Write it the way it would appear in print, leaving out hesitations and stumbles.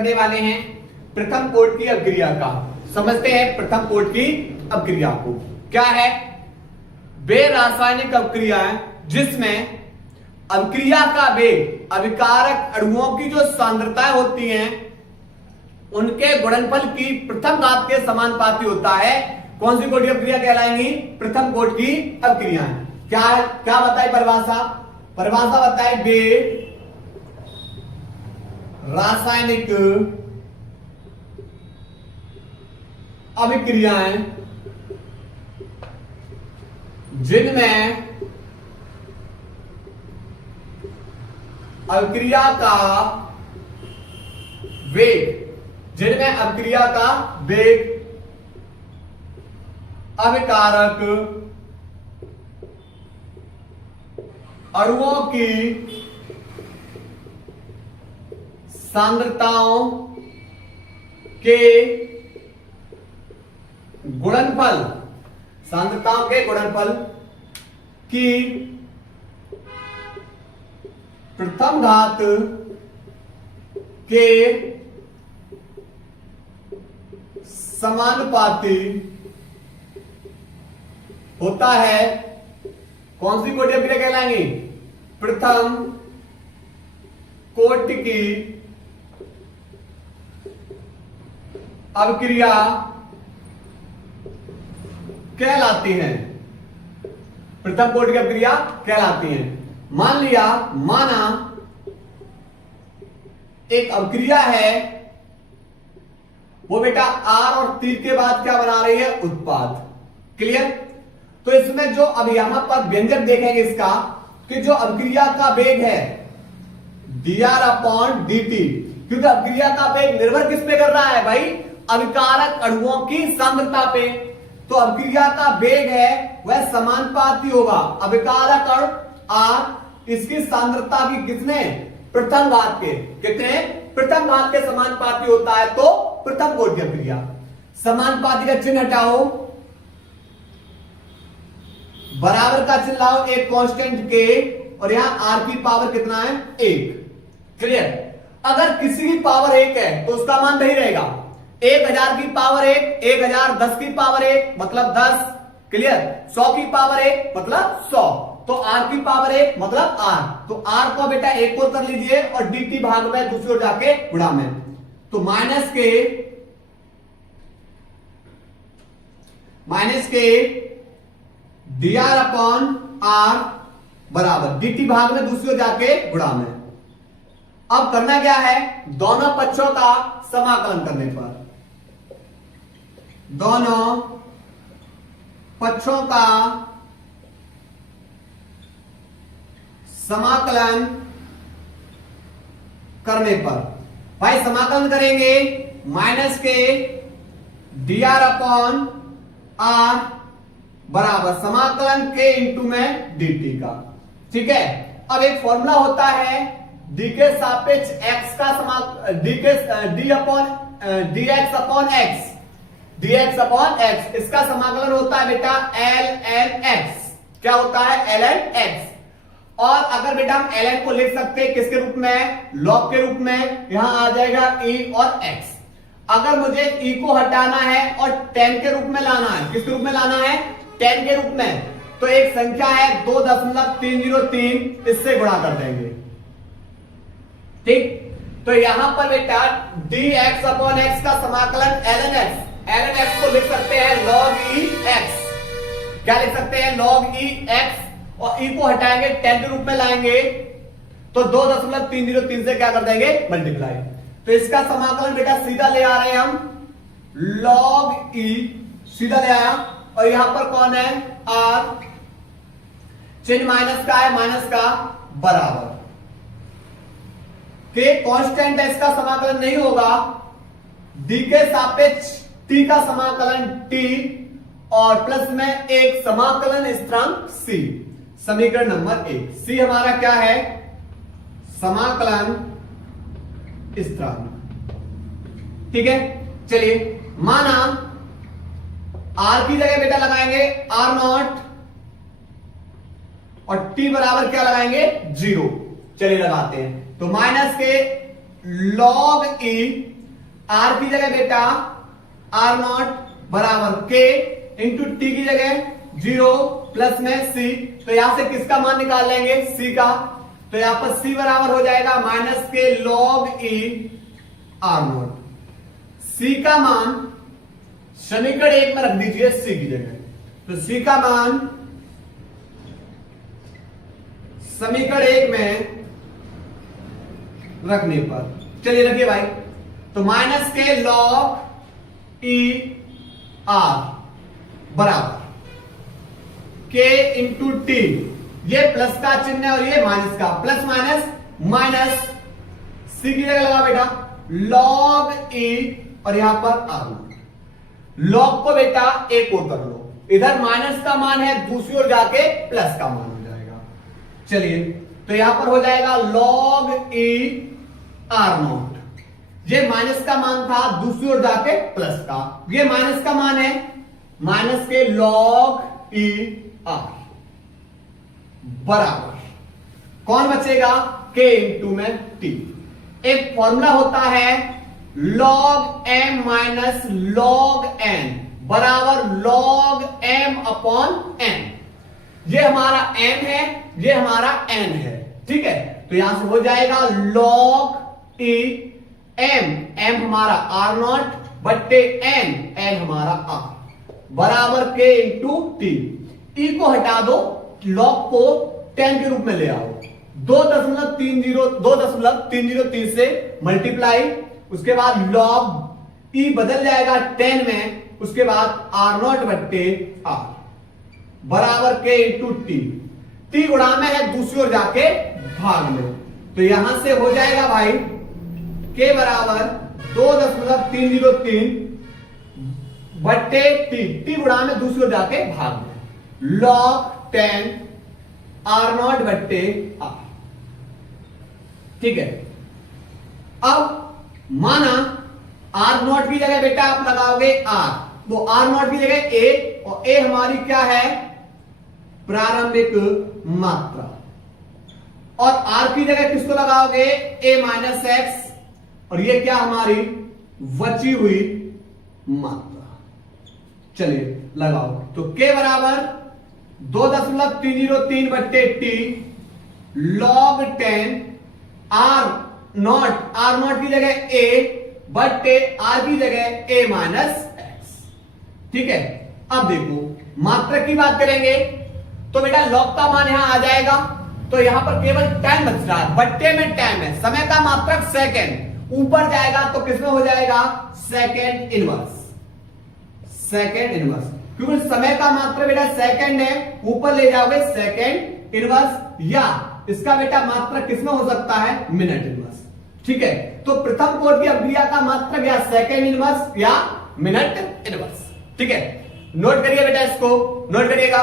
करने वाले हैं प्रथम कोटि की अपक्रिया का। समझते हैं प्रथम कोटि की अपक्रिया को। क्या है? वे रासायनिक अपक्रियाएं जिसमें अपक्रिया का वेग अभिकारक अणुओं की जो सांद्रताएं होती हैं उनके गुणनफल की प्रथम घात के समानुपाती होता है। कौन सी कोटि अपक्रिया कहलाएंगी? प्रथम कोटि की अपक्रियाएं। क्या बताई परिभाषा? परिभाषा बताई वे रासायनिक अभिक्रियाएं जिनमें अभिक्रिया का वेग अभिकारक अणुओं की सांद्रताओं के गुणनफल की प्रथम घात के समानुपाती होता है। कौन सी कोटि अपक्रिया कहलाएंगी? प्रथम कोटि की अपक्रिया कहलाती हैं। प्रथम कोटि की अपक्रिया कहलाती हैं। माना एक अपक्रिया है, वो बेटा R और T के बाद क्या बना रही है? उत्पाद। क्लियर? तो इसमें जो अब यहां पर व्यंजक देखेंगे इसका कि जो अपक्रिया का वेग है dR/dt, क्योंकि अपक्रिया का वेग निर्भर किस पे कर रहा है भाई? अभिकारक अणुओं की सांद्रता पे। तो अपक्रिया का वेग है वह समानुपाती होगा अभिकारक अणु R इसकी सांद्रता की कितने? प्रथम घात के। कितने? प्रथम घात के समानुपाती होता है। तो प्रथम कोटि अपक्रिया। समानुपाती का चिन्ह हटाओ, बराबर का चिन्ह लाओ एक कांस्टेंट के, और यहां R की पावर कितना है? 1। क्लियर? अगर किसी की पावर 1 है तो उसका मान वही रहेगा। 1000 की पावर 1, 1000, 10 की पावर 1 मतलब 10। क्लियर? 100 की पावर 1 मतलब 100। तो R की पावर 1 मतलब R। तो R को बेटा एक और कर लीजिए और dt भाग में दूसरी ओर जाके गुणा में। तो माइनस के dR/R बराबर dt भाग में दूसरी ओर जाके गुणा में। अब करना क्या है? दोनों पक्षों का समाकलन करने पर, दोनों पक्षों का समाकलन करने पर भाई समाकलन करेंगे माइनस के dR/R बराबर समाकलन के इंटू में dt का। ठीक है? अब एक फॉर्मूला होता है d के सापेक्ष x का dx/x, इसका समाकलन होता है बेटा ln x। क्या होता है? ln x। और अगर बेटा हम ln को लिख सकते हैं किसके रूप में? log के रूप में। यहां आ जाएगा e और x। अगर मुझे e को हटाना है और tan के रूप में लाना है, किसके रूप में लाना है? tan के रूप में। तो एक संख्या है 2.303, इससे गुणा कर देंगे। ठीक? तो यहां पर बेटा dx/x का समाकलन ln x को लिख सकते हैं log e x। क्या लिख सकते हैं? log e x। और e को हटाएंगे tan के रूप में लाएंगे तो 2.303 से क्या कर देंगे? मल्टीप्लाई। तो इसका समाकलन बेटा सीधा ले आ रहे हैं हम, log e सीधा ले आया। और यहां पर कौन है? r। चिन्ह माइनस का है, माइनस का बराबर के कांस्टेंट है, इसका समाकलन नहीं होगा। d के सापेक्ष t का समाकलन t और प्लस में एक समाकलन स्थिरांक c। समीकरण नंबर 1 c हमारा क्या है? समाकलन स्थिरांक। ठीक है? चलिए माना r की जगह बेटा लगाएंगे r0 और t बराबर क्या लगाएंगे? 0। चलिए लगाते हैं। तो माइनस के log ई, आर की जगह बेटा आर नॉट बराबर के इंटू टी की जगह 0 प्लस में सी। तो यहां से किसका मान निकाल लेंगे, सी का। तो यहां पर सी बराबर हो जाएगा माइनस के log ई आर नॉट। सी का मान समीकरण 1 में रख दीजिए सी की जगह। तो सी का मान समीकरण 1 में रखने पर, चलिए रखिए भाई, तो माइनस के log ई आर बराबर के इंटू टी, ये प्लस का चिन्ह है और ये माइनस का, प्लस माइनस माइनस, सी की जगह लगा बेटा log ई और यहां पर आर। log को बेटा एक और कर लो, इधर माइनस का मान है, दूसरी ओर जाके प्लस का मान हो जाएगा। चलिए तो यहां पर हो जाएगा log ई आर नॉट, ये माइनस का मान था, दूसरी ओर जाके प्लस का, ये माइनस का मान है, माइनस के log ई आर बराबर कौन बचेगा, के इंटू में टी। एक फॉर्मूला होता है log m minus log n बराबर log m अपॉन n। ये हमारा m है, ये हमारा n है, ठीक है। तो यहां से हो जाएगा log e m, m हमारा r नॉट बट्टे n, n हमारा r बराबर के इंटू टी। ई को हटा दो, log को 10 के रूप में ले आओ, 2.303 से मल्टीप्लाई, उसके बाद log ई बदल जाएगा 10 में, उसके बाद आर नॉट बट्टे आर बराबर के इंटू टी। टी गुणा में है, दूसरी ओर जाके भाग में, तो यहां से हो जाएगा भाई के बराबर 2.303 बट्टे टी, टी गुणा में दूसरी ओर जाके भाग में, log 10 आर नॉट बट्टे आर, ठीक है। अब माना आर नॉट की जगह बेटा आप लगाओगे आर, वो आर नॉट की जगह ए, और ए हमारी क्या है, प्रारंभिक मात्रा, और आर की जगह किसको लगाओगे, ए माइनस एक्स, और ये क्या हमारी बची हुई मात्रा। चलिए लगाओ, तो के बराबर 2.303 बट्टे टी log 10 आर नॉट की जगह ए बट्टे आर की जगह ए माइनस एक्स, ठीक है। अब देखो मात्रा की बात करेंगे तो बेटा log का मान यहां आ जाएगा, तो यहां पर केवल टाइम बच रहा है, बट्टे में टाइम है, समय का मात्रक सेकंड, ऊपर जाएगा तो किसमें हो जाएगा, सेकंड इनवर्स, सेकंड इनवर्स, क्योंकि समय का मात्रक बेटा सेकंड है, ऊपर ले जाओगे सेकंड इनवर्स, या इसका बेटा मात्रक किसमें हो सकता है, मिनट इनवर्स, ठीक है। तो प्रथम कोटि की अभिक्रिया का मात्रक या सेकंड इनवर्स या मिनट इनवर्स, ठीक है। नोट करिए बेटा, इसको नोट करिएगा।